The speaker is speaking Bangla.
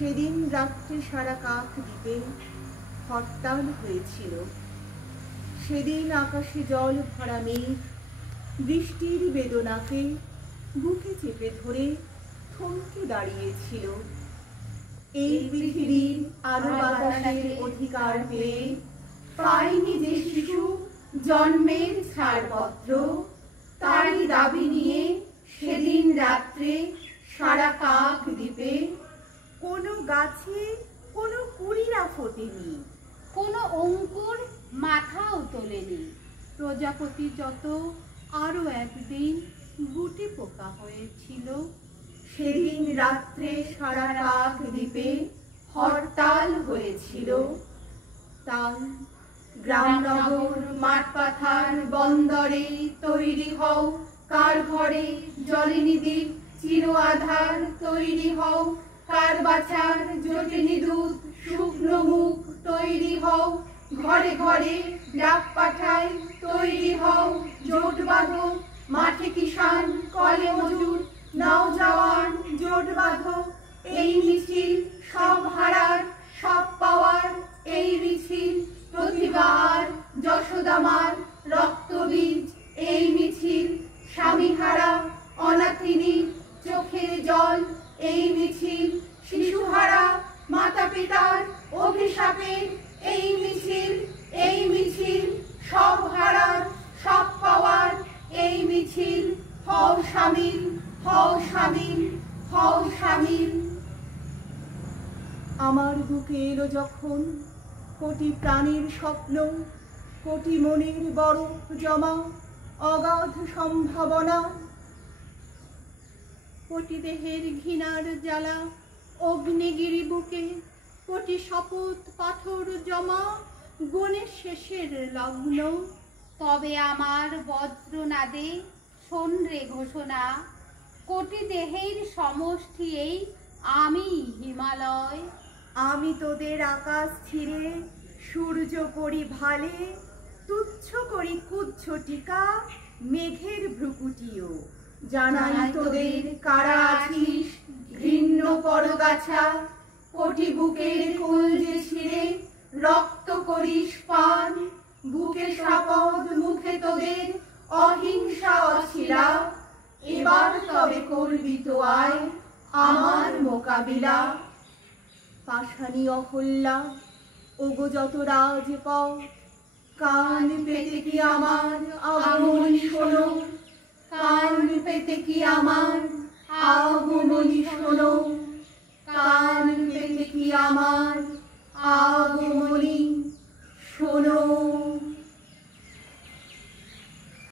সেদিন রাত্রে সারা কাকদ্বীপে হরতাল হয়েছিল। সেদিন আকাশে জল ভরা মেঘ বৃষ্টির বেদনাকে বুকে চেপে ধরে থমকে দাঁড়িয়েছিল। এই পৃথিবীর আলো বাতাসের অধিকার পেয়ে পায়নি যে শিশু জন্মের ছাড়পত্র, তারই দাবি নিয়ে সেদিন রাত্রে সারা কাকদ্বীপে কোনো গাছে কোনো কুড়িরা ফোটেনি, কোনো অঙ্কুর মাথাও তোলেনি। প্রজাপতি যত আরো একদিন গুটি পোকা হয়েছিল। সেদিন রাত্রে সারা কাকদ্বীপে হরতাল হয়েছিল। তাই গ্রামনগর মাঠ পাথার বন্দরে তৈরি হও, কার ঘরে জ্বলেনি দ্বীপ চির আধার তৈরি হও, কার বাছার জটেনি দুধ শুকনো মুখ তৈরি হও, ঘরে ঘরে ডাক পাঠায় তৈরি হও, জোট বাঁধো মাঠে কিষান কলে মজুর নাও জওয়ান জোট বাঁধো। এই মিছিল সব হারার সব পাওয়ার, এই মিছিল প্রতিভা আর যশোদামার রক্তবীজ, এই মিছিল স্বামীহারা অনাথিনী চোখের জল, এই মিছিল শিশুহারা মাতা পিতার অভিশাপের, এই মিছিল সব হারার সব পাওয়ার, এই মিছিল হও শামিল হও শামিল হও শামিল। আমার বুকে এলো যখন কোটি প্রাণের স্বপ্ন, কোটি মনের বরফ জমা অগাধ সম্ভাবনা, কোটি দেহের ঘৃণার জ্বালা অগ্নিগিরি বুকে, কোটি শপথ পাথর জমা গণের শেষের লগ্ন। তবে আমার বজ্রনাদে শোন রে ঘোষণা, কোটি দেহের সমষ্টি এই আমি হিমালয়। আমি তোদের আকাশ ছিঁড়ে সূর্য করি ভালে, তুচ্ছ করি কুচ্ছ টিকা মেঘের ভ্রুকুটিও। জানাই তোদের কারা আছিস ঘৃণ্য পরগাছা, কোটি বুকের কলজে ছিঁড়ে রক্ত করিস পান, বুকে সাপদ মুখে তোদের অহিংসা অছিলা। এবার তবে করবি তো আয় আমার মোকাবিলা। পাষাণী অহল্যা ওগো যত রাজপথ, কান পেতে কি আমার আগমনী শোনো, কান পেতে কি আমার আগমনী শোনো, কান পেতে কি আমার